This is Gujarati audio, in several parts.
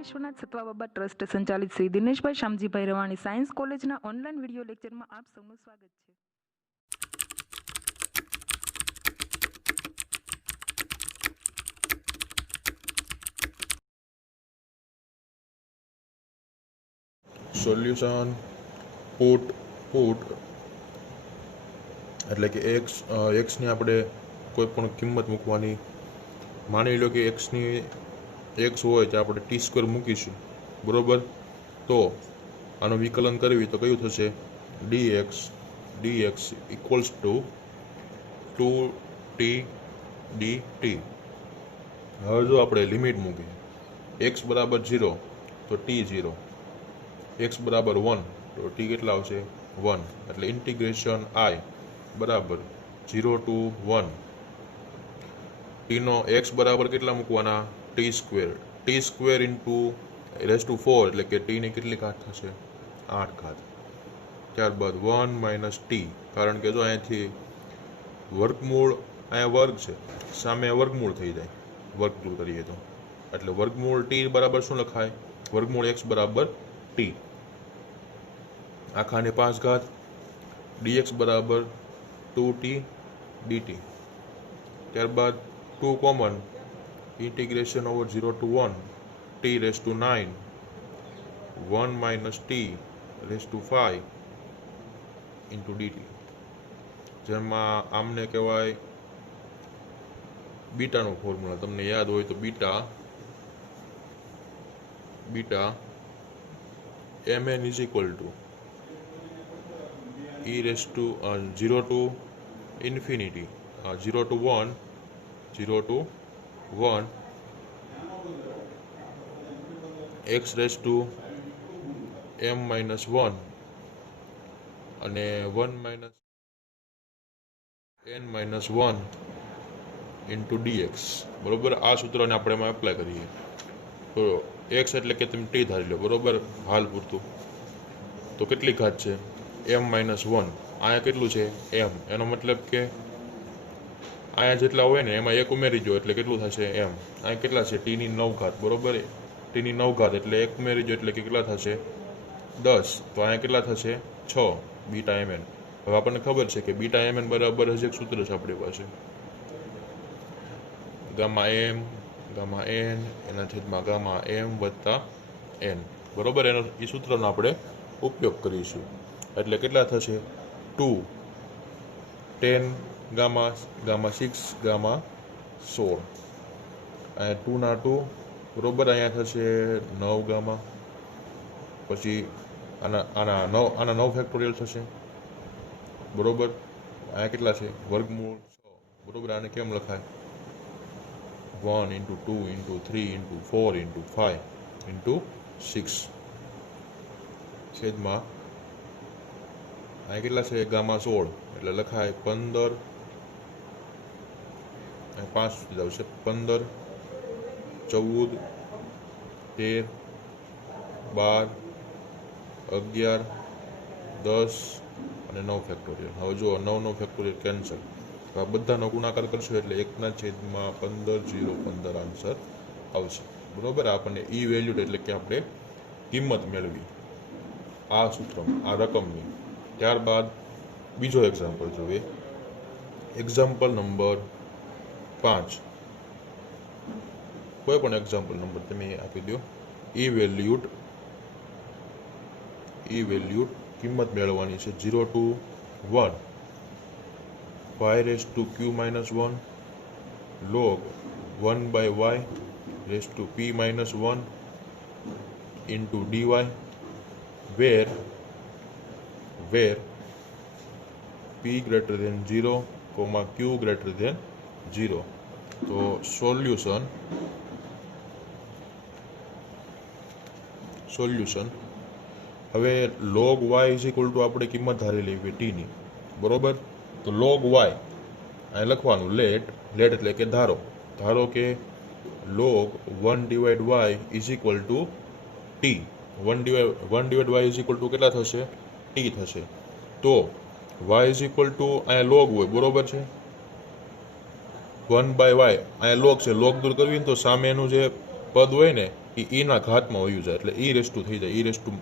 વિશ્વનાથ સતવાબાબા ટ્રસ્ટ સંચાલિત શ્રી દિનેશભાઈ શામજીભાઈ રવાણી સાયન્સ કોલેજના ઓનલાઈન વિડીયો લેક્ચરમાં આપ સૌનું સ્વાગત છે. સોલ્યુશન પુટ એટલે કે એક્સની આપણે કોઈ પણ કિંમત મૂકવાની. માની લો કે એક્સ હોય તો આપણે t² મૂકીશું, બરોબર. તો આનું વિકલન કરવી તો કયું થશે? dx equals to 2t dt. હવે જો આપણે લિમિટ મૂકીએ, x બરાબર 0 તો t 0, x બરાબર 1 તો t કેટલા આવશે? 1. એટલે ઇન્ટિગ્રેશન I બરાબર 0 to 1. ટીનો x બરાબર કેટલા મૂકવાના? t² ઇન્ટુ e⁴ એટલે કે ટીની કેટલી ઘાત થશે? 8 ઘાત. ત્યારબાદ 1 - t, કારણ કે જો અહીંયાથી વર્ગમૂળ, અહીંયા વર્ગ છે, સામે વર્ગમૂળ થઈ જાય વર્ગમૂળ કરીએ તો, એટલે વર્ગમૂળ t બરાબર શું લખાય? વર્ગમૂળ x બરાબર t. આખાને 5 ઘાત. dx બરાબર 2t dt. ત્યારબાદ 2 common, integration over 0 to 1 t⁹9 1 - t⁵5 into dt. જેમાં આમને કહેવાય બીટાનો ફોર્મ્યુલા. તમને યાદ હોય તો beta mn is equal two e⁻0 to infinity 0 to 1 x⁻m−1 અને 1 - n−1 ઇન્ટુ dx, બરોબર. આ સૂત્રને આપણે એમાં એપ્લાય કરીએ તો x એટલે કે તમે t ધારી લો, બરોબર, હાલ પૂરતું. તો કેટલી ઘાત છે? m-1. અહીંયા કેટલું છે? m. એનો મતલબ કે અહીંયા જેટલા હોય ને એમાં 1 ઉમેરી દો એટલે કેટલું થશે? m. અહીંયા કેટલા છે? t ની 9 ઘાત, બરોબર. t ની 9 ઘાત એટલે 1 ઉમેરી દો એટલે કેટલા થશે? 10. તો અહીંયા કેટલા થશે? 6 બીટા mn. હવે આપણને ખબર છે કે બીટા mn બરાબર હજી એક સૂત્ર છે આપણી પાસે, ગામા n એના છેદમાં ગામા m વત્તા n, બરોબર. એ સૂત્રનો આપણે ઉપયોગ કરીશું. એટલે કેટલા થશે? 2 10 ગામા 6 ગામા 16. અહીંયા 2 ના 2, બરોબર. અહીંયા થશે 9 ગામા, પછી આના 9 ફેક્ટોરિયલ થશે, બરોબર. અહીંયા કેટલા છે? વર્ગમૂળ 6, બરોબર. આને કેમ લખાય? 1 × 2 × 3 × 4 × 5 × 6 છેદમાં અહીંયા કેટલા છે? ગામા 16 એટલે લખાય 15, 5 સુધી આવશે, 15 14 13 12 11 10 અને 9 ફેક્ટોરિયલ. હવે જુઓ 9 ફેક્ટોરિયલ કેન્સલ. આ બધાનો ગુણાકાર કરશો એટલે 1/15 આન્સર આવશે, બરોબર. આપણને ઈ વેલ્યુડ એટલે કે આપણે કિંમત મેળવી આ સૂત્રમાં, આ રકમની. ત્યારબાદ બીજો એક્ઝામ્પલ જોઈએ. Example number 5. કોઈ પણ એક્ઝામ્પલ નંબર તમે આપી દો. ઈ વેલ્યુડ કિંમત મેળવવાની છે 0 to 1 y⁻q−1 log 1/y⁻p−1 into dy where p greater than 0, q greater than 0. તો સોલ્યુશન હવે log y is equal two આપણે કિંમત ધારી લેવી t ની, બરોબર. તો log y અહીં લખવાનું લેટ એટલે કે ધારો કે log 1/y is equal two t. 1/y is equal two કેટલા થશે? t થશે. તો y ઇઝ ઇક્વલ ટુ અહીંયા log હોય, બરોબર છે. 1/y અહીંયા log છે, log દૂર કરવી તો સામેનું જે પદ હોય ને એ ઈના ઘાતમાં વયું જાય એટલે ઈ રેસ ટુ થઈ જાય, ઈ રેસ ટુ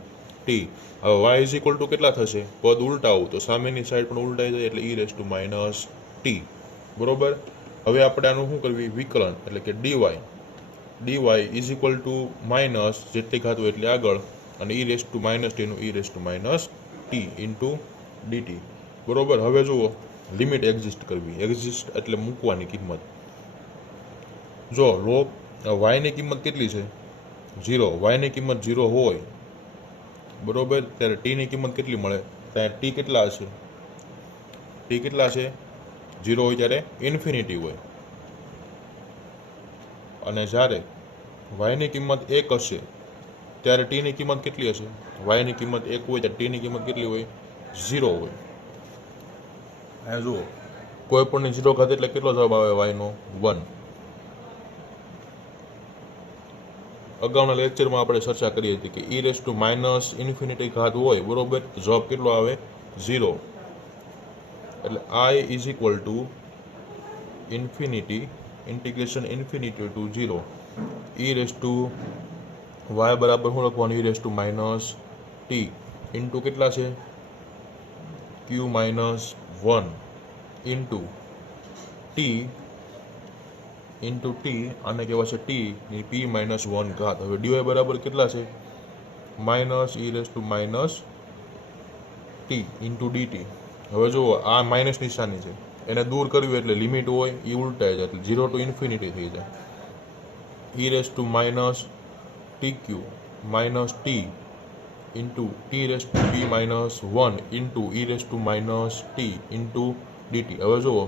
ટી. હવે વાય ઇઝ ઇક્વલ ટુ કેટલા થશે? પદ ઉલટાવું તો સામેની સાઈડ પણ ઉલટાઈ જાય એટલે e raise to minus t. બરોબર. હવે આપણે આનું શું કરવી? વિકલન એટલે કે dy. Dy is equal to minus જેટલી ઘાત હોય એટલી આગળ અને ઈ રેસ ટુ માઇનસ ટીનું e raise to minus t into dt. બરોબર. હવે જુઓ લિમિટ એક્ઝિસ્ટ કરવી. એક્ઝિસ્ટ એટલે મૂકવાની કિંમત. જો લોગ વાયની કિંમત કેટલી છે? 0. વાયની કિંમત 0 હોય બરોબર, ત્યારે ટીની કિંમત કેટલી મળે? ત્યાં ટી કેટલા હશે? ટી કેટલા છે? 0 હોય ત્યારે ઇન્ફિનિટી હોય. અને જ્યારે વાયની કિંમત 1 હશે ત્યારે ટીની કિંમત કેટલી હશે? વાયની કિંમત 1 હોય ત્યારે ટીની કિંમત કેટલી હોય? 0 હોય. અહીંયા જુઓ કોઈ પણ 0 ઘાત એટલે કેટલો જવાબ આવે વાયનો? 1. અગાઉના લેક્ચરમાં આપણે ચર્ચા કરી હતી કે e raise to minus infinity ઘાત હોય બરોબર, જવાબ કેટલો આવે? 0. એટલે I is equal to infinity integration infinity to 0 e raise to y બરાબર શું લખવાનું? E raise to minus t into કેટલા છે? Q minus 1 into t into t આને કહેવાય છે ટી ની પી માઇનસ 1 ઘાત. હવે ડીવાય બરાબર કેટલા છે? Minus E raise to minus t into DT. હવે જુઓ આ માઇનસ નિશાની છે, એને દૂર કરવી એટલે લિમિટ હોય એ ઉલટાઈ જાય એટલે 0 ટુ ઇન્ફિનિટી થઈ જાય. ઈ raise to minus t Q minus t into T raise to p minus 1 into E raise to minus t into DT. હવે જુઓ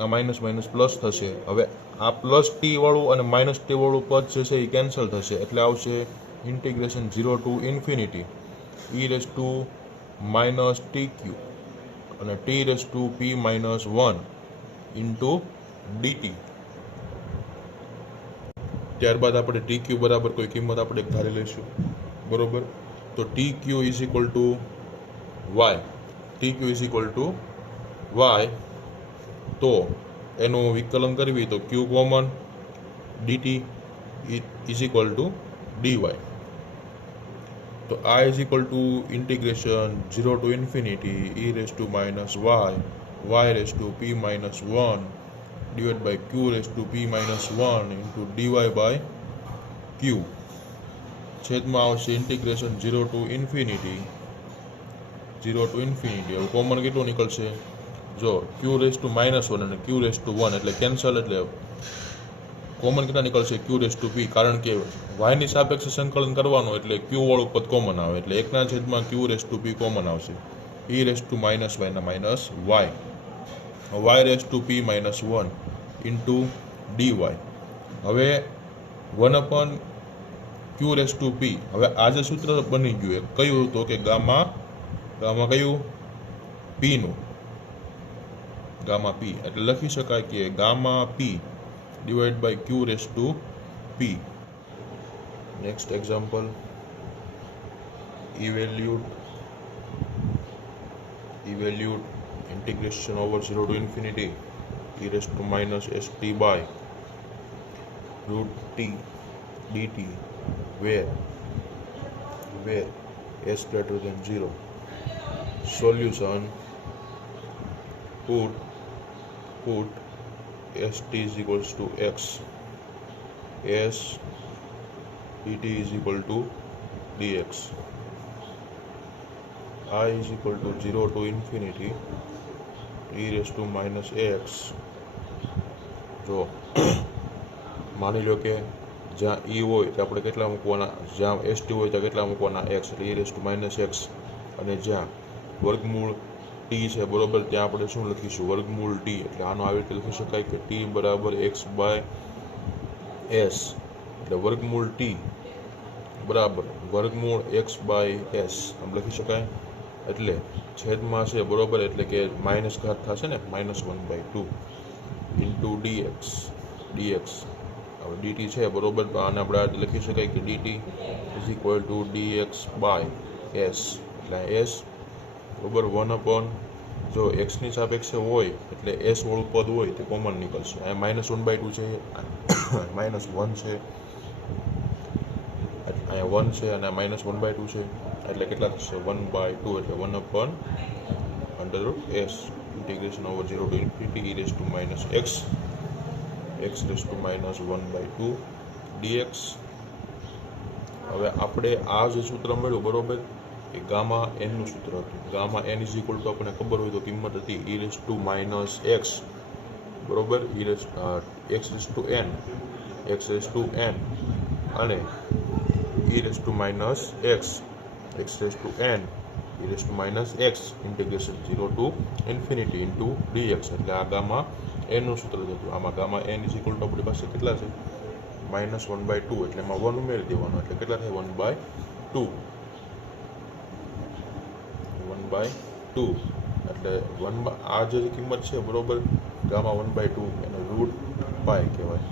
આ માઇનસ માઇનસ પ્લસ થશે. હવે આ પ્લસ ટી વાળું અને માઇનસ ટી વાળું પદ જે છે એ કેન્સલ થશે એટલે આવશે integration 0 to infinity e raise to minus t q અને t raise to p minus 1 into dt. ત્યારબાદ આપણે ટી ક્યુ બરાબર કોઈ કિંમત આપણે ધારી લઈશું બરોબર. તો t q is equal to y. T q is equal to y. તો એનું વિકલન કરવી તો q common, dt is equal to dy. તો આ is equal to integration 0 to infinity e raise to minus y raise to p minus 1 divide by Q raise to p minus 1 into dy by q. છેદમાં આવશે ઇન્ટિગ્રેશન 0 ટુ ઇન્ફિનિટી. હવે કોમન કેટલું નીકળશે? જો ક્યુ રેસ ટુ માઇનસ 1 અને ક્યુ રેસ ટુ 1 એટલે કેન્સલ, એટલે કોમન કેટલા નીકળશે? ક્યુ રેસ ટુ પી. કારણ કે વાયની સાપેક્ષે સંકલન કરવાનું એટલે ક્યુ વાળું પદ કોમન આવે એટલે 1/છેદમાં q raise to p common આવશે. ઈ રેસ ટુ માઇનસ વાયના minus y. Y raise to p minus 1 into dy. હવે 1 ક્યુ રેસ ટુ પી. હવે આ જે સૂત્ર બની ગયું એ કયું? તો કે ગામા કયું? પીનું. ગામા પી એટલે લખી શકાય કે gamma P divide by Q raise to P. Next example, evaluate integration over 0 to infinity e raised to minus st by root t dt where s greater than 0. Solution, put st is equals to x, s dt is equal to dx. I is equal to 0 to infinity e raised to minus x. જો માની લો કે જ્યાં e હોય તો આપણે કેટલા મૂકવાના, જ્યાં st હોય ત્યાં કેટલા મૂકવાના? x, એટલે e raised to minus x. અને જ્યાં વર્ગમૂળ t છે બરોબર, ત્યાં આપણે શું લખીશું? વર્ગમૂળ t. એટલે આનો આવી રીતે લખી શકાય કે t બરાબર x બાય s. એટલે વર્ગમૂળ t બરાબર વર્ગમૂળ x બાય s આમ લખી શકાય. એટલે છેદમાં છે બરોબર, એટલે કે માઇનસ ઘાત થશે ને, -1/2 ઇન્ટુ dx. હવે dt છે બરોબર, તો આને આપણે આ લખી શકાય કે dt is equal to dx by s. એટલે s બરોબર 1 જો x ની સાપેક્ષે હોય એટલે s વાળું પદ હોય તે કોમન નીકળશે. આ -1/2 છે, -1 છે અહીંયા 1 છે અને -1/2 છે એટલે કેટલા થશે 1/2 એટલે 1/√s integration over 0 to infinity e raised to minus x raised to minus 1/2 dx. હવે આપણે આ જે સૂત્ર મળ્યું બરોબર એ ગામા n નું સૂત્ર હતું. Gamma n is equal two આપણને ખબર હોય તો કિંમત હતી e raised to minus x બરોબર x raised to n અને e raised to minus x raised to n e raised to minus x integration 0 to infinity into dx એટલે આ ગામા n નું સૂત્ર હતું. આમાં gamma n is equal two આપણી પાસે કેટલા છે -1/2 એટલે એમાં 1 ઉમેરી દેવાનો એટલે કેટલા થાય 1/2 એટલે આ જે કિંમત છે બરોબર ગામા 1/2 એને રૂટ પાય કહેવાય.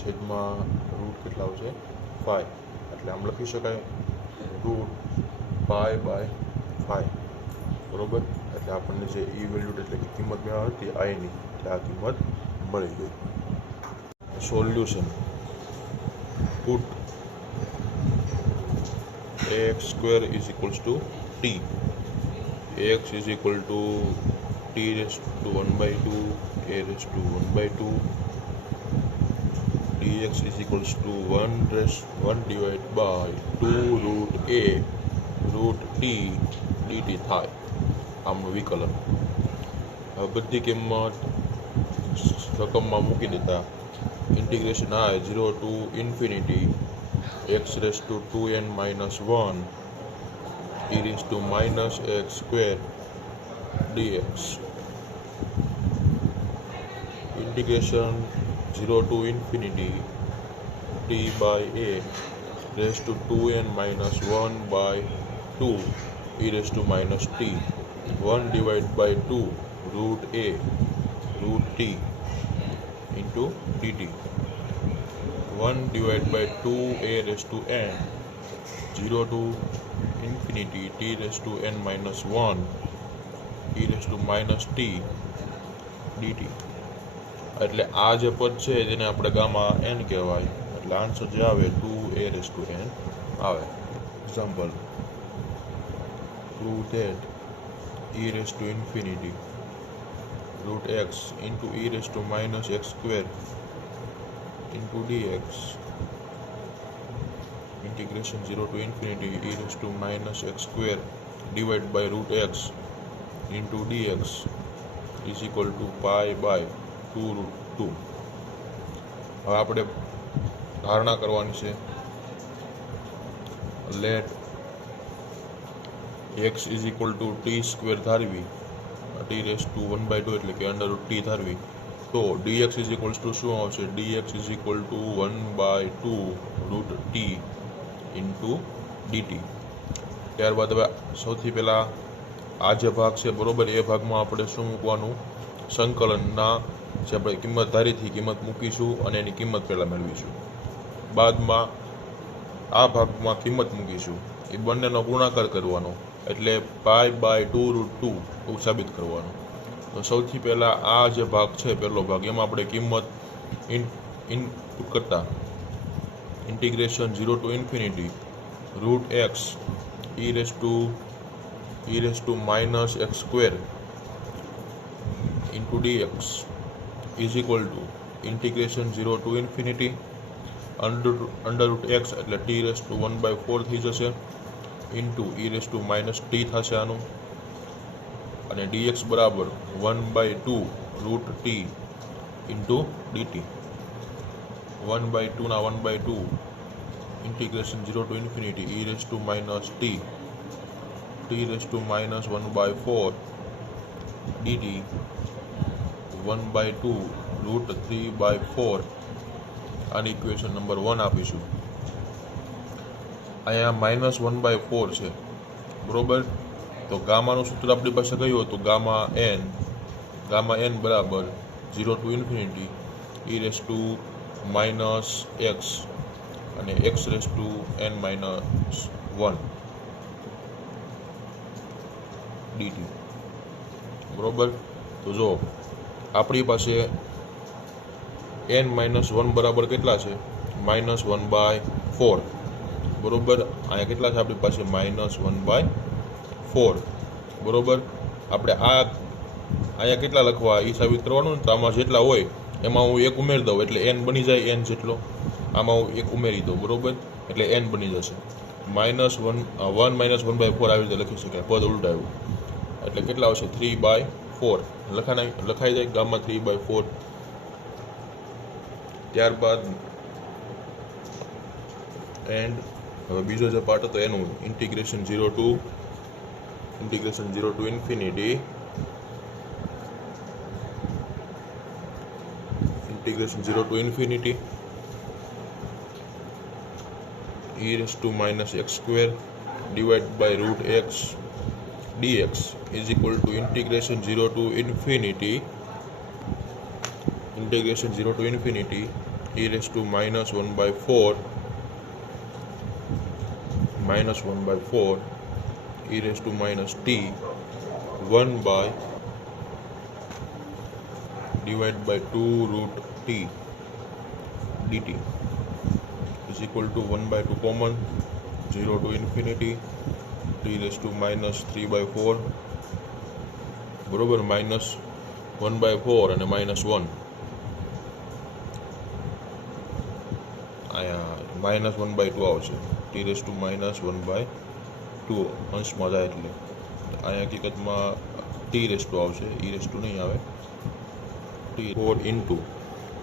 છેદમાં રૂટ કેટલા આવશે 5 એટલે આમ લખી શકાય રૂટ π/5 બરોબર. એટલે આપણને જે ઈ વેલ્યુ એટલે કે કિંમત મેળવવાની હતી આઈની એટલે આ કિંમત મળી ગઈ. Solution put ax² is equals to t. ax is equal to t raised to 1/2 a raised to 1/2 dx is equals to 1 divided by 2 root a root t dt થાય. આમનું વિકલન હવે બધી કિંમત રકમમાં મૂકી દેતા ઇન્ટિગ્રેશન આ 0 to infinity x raised to 2n minus 1 e raised to minus x² dx integration 0 to infinity t by a raised to 2n minus 1 by 2 e raised to minus t 1 divided by 2 root a root t into dt 1 divided by 2 a raised to n 0 to infinity t raised to n minus 1 e raised to minus t dt. એટલે આ જે પદ છે જેને આપણે ગામા n કહેવાય એટલે આન્સર જે આવે 2a raised to n આવે. Example prove that e raised to infinity root x into e raised to minus x² into dx integration 0 to infinity e raised to minus x² divided by root x into dx is equal to π/2 root 2. હવે આપણે ધારણા કરવાની છે let x is equal to t² ધારવી t raised to 1/2 એટલે કે under root t ધારવી તો dx is equals to શું આવશે dx is equal to 1/2 root t into dt. ત્યારબાદ હવે સૌથી પહેલા આ જે ભાગ છે બરોબર એ ભાગમાં આપણે શું મૂકવાનું સંકલનના જે આપણે કિંમત ધારીથી કિંમત મૂકીશું અને એની કિંમત પહેલાં મેળવીશું. બાદમાં આ ભાગમાં કિંમત મૂકીશું એ બંનેનો ગુણાકાર કરવાનો એટલે π/2 root 2 એવું સાબિત કરવાનું. તો સૌથી પહેલાં આ જે ભાગ છે પહેલો ભાગ એમાં આપણે કિંમત ઇનપુટ કરતા integration 0 to infinity root x e raised to minus x² into dx is equal to integration 0 to infinity under root x એટલે t raised to 1/4 થઈ જશે into e raised to minus t થશે આનું અને dx બરાબર 1/2 root t into dt 1/2 ના 1/2 integration 0 to infinity e raised to minus t raised to minus 1/4 dt 1/2 root 3/4 આની ઇક્વેશન નંબર 1 આપીશું. અહીંયા -1/4 છે બરોબર. તો ગામાનું સૂત્ર આપણી પાસે કયું હતું ગામા n બરાબર 0 to infinity e raised to minus x અને x raised to n minus 1 dt બરોબર. તો જો આપણી પાસે n-1 બરાબર કેટલા છે -1/4 બરોબર. અહીંયા કેટલા છે આપણી પાસે -1/4 બરોબર. આપણે અહીંયા કેટલા લખવા એ સાબિત કરવાનું ને, તો આમાં જેટલા હોય એમાં હું એક ઉમેરી દઉં એટલે n બની જાય, n જેટલો આમાં હું એક ઉમેરી દઉં બરોબર, એટલે n બની જશે. -1 1/4 આવી રીતે લખી શકાય, પદ ઉલટાવ્યું એટલે કેટલા આવશે 3/4 લખાઈ જાય ગામમાં 3/4. ત્યારબાદ એન્ડ હવે બીજો જે પાર્ટ હતો એનું integration 0 to infinity e raised to -x² divided by √x dx is equal to integration 0 to infinity e raised to -1/4 e raised to -t 1 divided by 2√t dt is equal to 1/2 common, 0 to infinity e raised to -3/4 બરોબર, -1/4 અને -1 અહીંયા -1/2 આવશે, t raised to -1/2 અંશમાં જાય એટલે અહીંયા હકીકતમાં t raised to આવશે, e raised to નહીં આવે. 4 into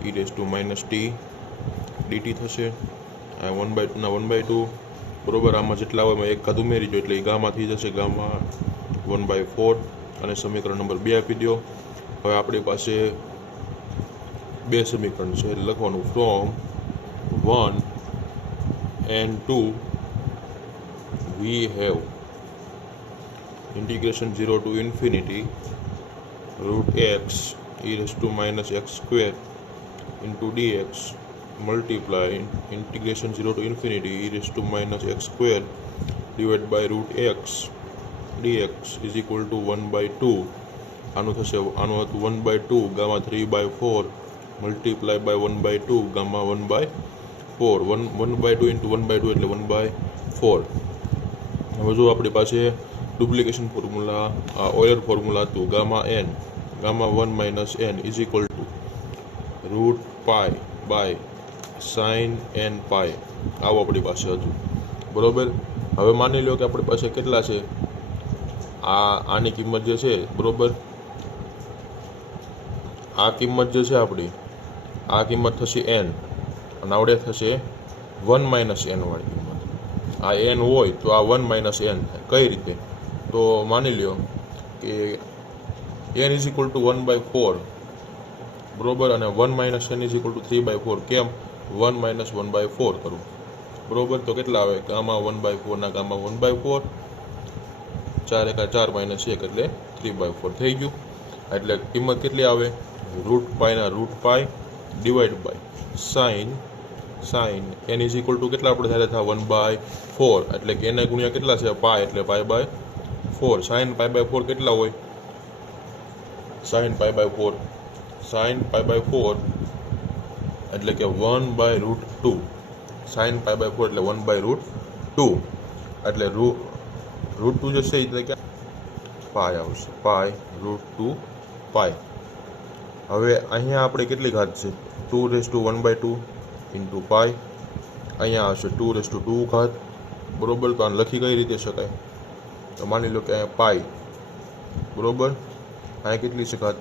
e raised to -t dt થશે. આ 1/2 ના 1/2 બરોબર. આમાં જેટલા હોય એમાં એક ઘાત ઉમેરી દો એટલે એ ગામાં થઈ જશે, ગામાં 1/4 અને સમીકરણ નંબર 2 આપી દો. હવે આપણી પાસે બે સમીકરણ છે એટલે લખવાનું from 1 and 2 we have integration 0 to infinity √x e raised to -x² into dx multiply integration 0 to infinity e raised to -x² divided by √x dx is equal to 1/2. આનું થશે, આનું હતું 1/2 gamma 3/4 multiply by 1/2 gamma 1/4 1/2 into 1/2 એટલે 1/4. હવે જો આપણી પાસે ડુપ્લિકેશન ફોર્મ્યુલા, ઓયલર ફોર્મ્યુલા હતું gamma 1 - n is equal to √π by sin n pi, આવું આપણી પાસે હતું બરોબર. હવે માની લો કે આપણી પાસે કેટલા છે, આની કિંમત જે છે બરોબર, આ કિંમત જે છે આપણી, આ કિંમત થશે n અને આવડે થશે 1 - n વાળી કિંમત. આ n હોય તો આ 1 - n થાય. કઈ રીતે? તો માની લ્યો કે n is equal to 1/4 બરોબર, અને 1 - n is equal to 3/4. કેમ? 1 - 1/4 કરું બરોબર, તો કેટલા આવે? ગામા 1/4 ના ગામા 1/4, 4 × 4 - 1 એટલે 3/4 થઈ ગયું. એટલે કિંમત કેટલી આવે? √π ના √π divide by sine n is equal to કેટલા આપણે ત્યારે થાય 1/4, એટલે કે એના ગુણ્યા કેટલા છે પાય, એટલે π/4. sin π/4 કેટલા હોય? sin π/4 એટલે કે 1/√2. sin π/4 એટલે 1/√2, એટલે √2 જે છે એટલે કે પાય આવશે, π√2 પાય. હવે અહીંયા આપણે કેટલી ઘાત છે? 2 raised to 1/2 into પાય. અહીંયા આવશે 2 raised to 2 ઘાત બરોબર. તો આને લખી કઈ રીતે શકાય? તો માની લો કે અહીંયા પાય બરોબર, અહીંયા કેટલી છે ઘાત?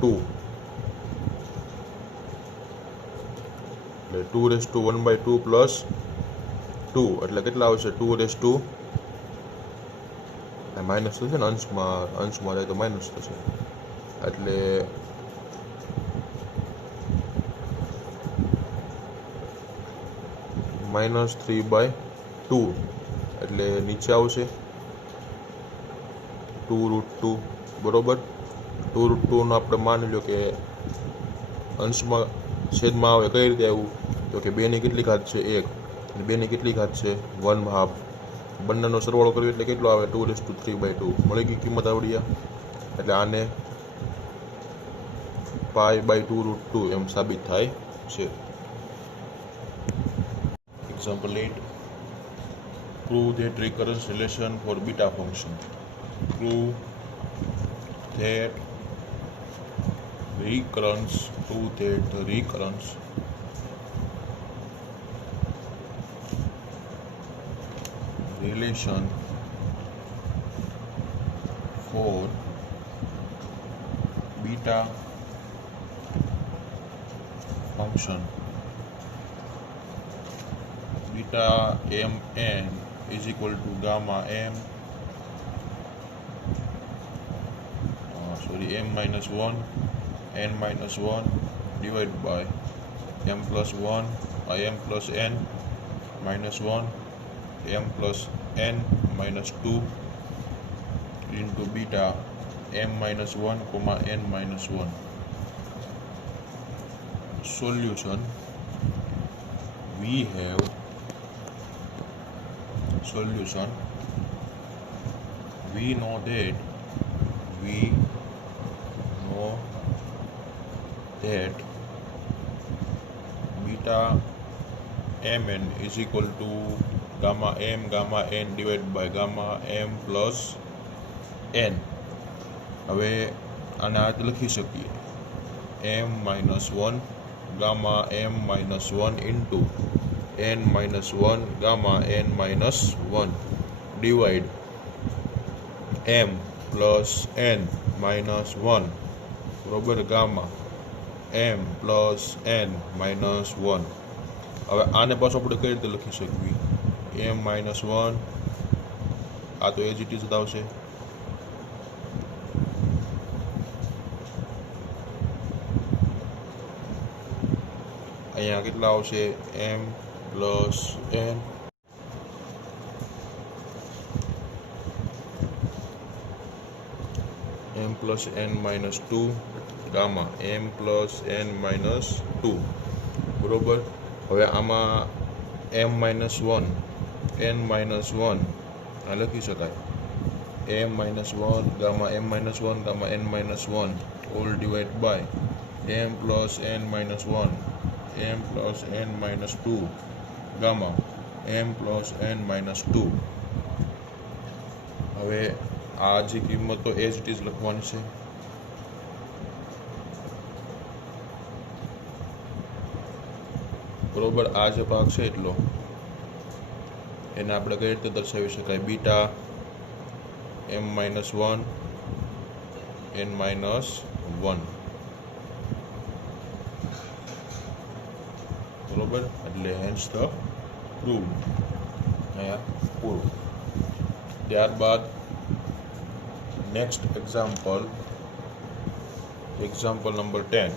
2, એટલે 2 raised to 1/2 plus 2 એટલે કેટલા આવશે? 2 raised to માઇનસ થશે ને, અંશમાં જાય તો માઇનસ થશે, એટલે -3/2 એટલે નીચે આવશે 2√2 બરોબર. 2√2 નો આપણે માની લો કે અંશમાં છેદમાં આવે. કઈ રીતે આવ્યું? તો કે 2 ની કેટલી ઘાત છે? 1, અને 2 ની કેટલી ઘાત છે? 1/2. બંનેનો સરવાળો કર્યો એટલે કેટલો આવે? 2 raised to 3/2 મળી ગઈ કિંમત આવડી. એટલે આને π/2√2 એમ સાબિત થાય છે. Example 8. Prove that recurrence relation for beta function. Prove that the recurrence relation for beta function beta mn is equal to gamma m m minus 1 n minus 1 divided by m plus 1 m plus n minus 1 m plus n minus 2 into beta m minus 1 comma n minus 1. Solution. We have solution. We know that beta mn is equal to gamma m gamma n divided by gamma m plus n. હવે આને આ લખી શકીએ m minus 1 gamma m minus 1 into n minus 1 gamma n minus 1 divide m plus n minus 1 બરોબર gamma m plus n minus 1. હવે આને પાછું આપણે કઈ રીતે લખી શકીએ m minus 1 આ તો એજ ઇટ ઇઝ જ આવશે અહીંયા કેટલા આવશે m plus n m plus n minus 2 gamma m plus n minus 2 બરોબર. હવે આમાં m minus 1 n minus 1 આ લખી શકાય m minus 1 gamma m minus 1 gamma n minus 1 all divided by m plus n minus 1 m plus n minus 2 gamma m plus n minus 2. હવે આ જે કિંમત તો એઝ ઇટ ઇઝ લખવાની છે બરોબર. આ જે ભાગ છે એટલો એને આપણે કઈ રીતે દર્શાવી શકાય beta m minus 1 n minus 1 બરોબર. એટલે હેન્સ ધ પ્રૂવ અહીંયા પૂરું. ત્યારબાદ next example number 10.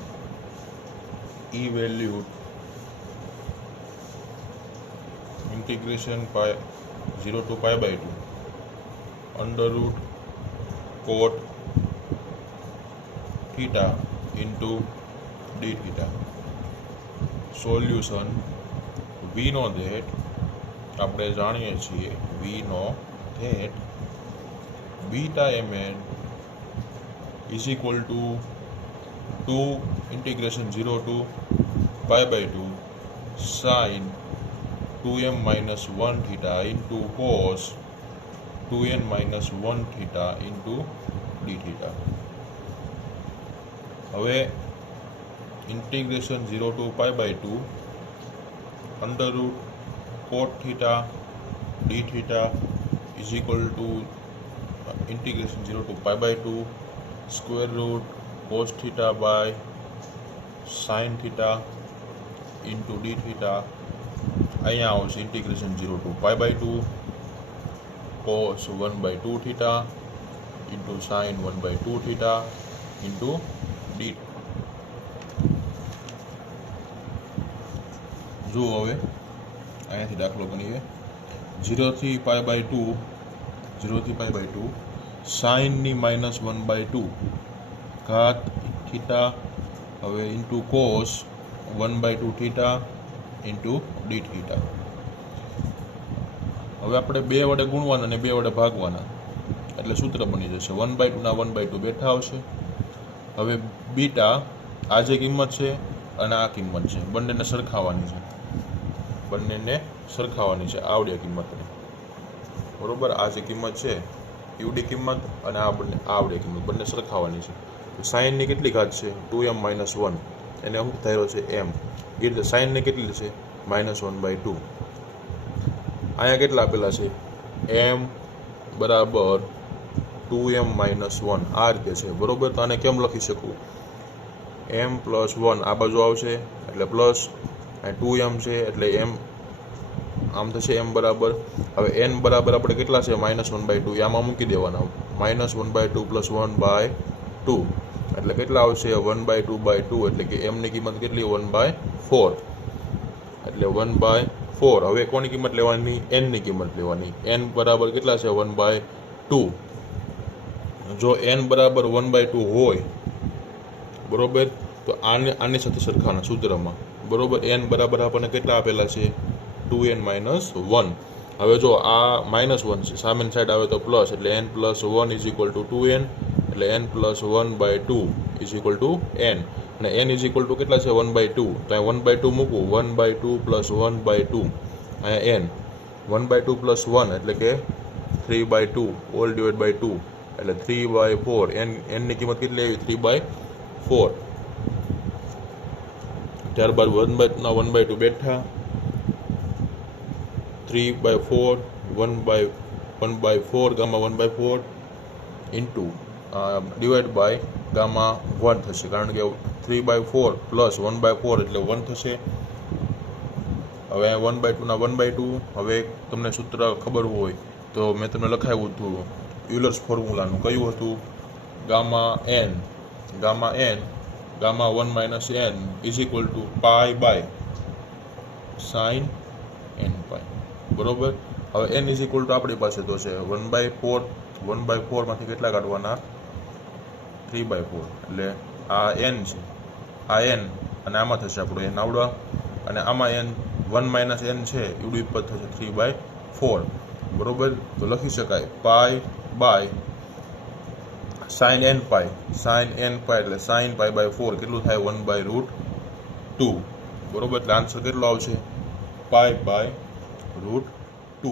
evaluate integration by 0 to pi by 2 under root cot theta into d theta. Solution. We know that આપણે જાણીએ છીએ we know that beta mn is equal to 2 integration 0 to pi by 2 sin 2m minus 1 theta into cos 2n minus 1 theta into d theta. હવે integration 0 to pi by 2 under root cot theta d theta is equal to integration 0 to pi by 2 square root cos theta by sin theta into d theta. અહીંયા આવશે integration 0 to pi by 2 cos 1 by 2 theta into sin 1 by 2 theta into d. જો હવે અહીંયાથી દાખલો ગણીએ 0 થી pi by 2 sin ની minus 1 by 2 ઘાત થીટા હવે into cos 1 by 2 theta into d theta. હવે આપણે 2 વડે ગુણવાના અને 2 વડે ભાગવાના એટલે સૂત્ર બની જશે 1 by 2 ના 1 by 2 બેઠા આવશે. હવે બીટા આ જે કિંમત છે અને આ કિંમત છે બંનેને સરખાવવાની છે બંનેને સરખાવાની છે આવડી કિંમતને, બરોબર. આ જે કિંમત છે યુડી કિંમત અને આ બંને આવડી કિંમત બંને સરખાવાની છે. તો સાઇનની કેટલી ઘાત છે 2m-1, એને અમુક ધાર્યો છે m, એટલે સાઇનને કેટલી છે -1/2. અહીંયા કેટલા આપેલા છે m બરાબર 2m-1, આ રીતે છે, બરોબર. તો આને કેમ લખી શકું, m+1 આ બાજુ આવશે એટલે પ્લસ, અહીં 2m છે એટલે m આમ થશે m બરાબર. હવે n બરાબર આપણે કેટલા છે -1/2, આમાં મૂકી દેવાના, -1/2 + 1/2 એટલે કેટલા આવશે 1/2/2, એટલે કે m ની કિંમત કેટલી 1/4, એટલે 1/4. હવે કોની કિંમત લેવાની, n ની કિંમત લેવાની. n બરાબર કેટલા છે 1/2. જો n બરાબર 1/2 હોય, બરોબર, તો આની સાથે સરખાના સૂત્રમાં, બરોબર. n બરાબર આપણને કેટલા આપેલા છે 2n-1. હવે જો આ -1 છે, સામેની સાઈડ આવે તો પ્લસ, એટલે n+1 = 2n, એટલે n+1/2 = n, અને n કેટલા છે 1/2, તો અહીં 1/2 મૂકવું, 1/2 + 1/2, અહીંયા n 1/2 + 1 એટલે કે 3/2 /2, એટલે 3/4. n ની કિંમત કેટલી આવી 3/4. ત્યારબાદ 1/2 બેઠા, 3/4 1/4 gamma 1/4 into divide by gamma 1 થશે, કારણ કે 3/4 + 1/4 એટલે 1 થશે. હવે 1/2 ના 1/2. હવે તમને સૂત્ર ખબર હોય તો મેં તમને લખાવ્યું હતું યુલર્સ ફોર્મ્યુલાનું, કયું હતું, gamma n gamma 1 - n = π/sin nπ, બરોબર. હવે n આપણી પાસે તો છે 1/4 માંથી કેટલા કાઢવાના 3/4, એટલે આ n છે, આ n અને આમાં થશે આપણું n આવડવા, અને આમાં n 1 - n છે એવડી ઉપર થશે 3/4, બરોબર. તો લખી શકાય π/sin nπ એટલે sin π/4 કેટલું થાય 1/√2, બરોબર. એટલે આન્સર કેટલો આવશે π/√2.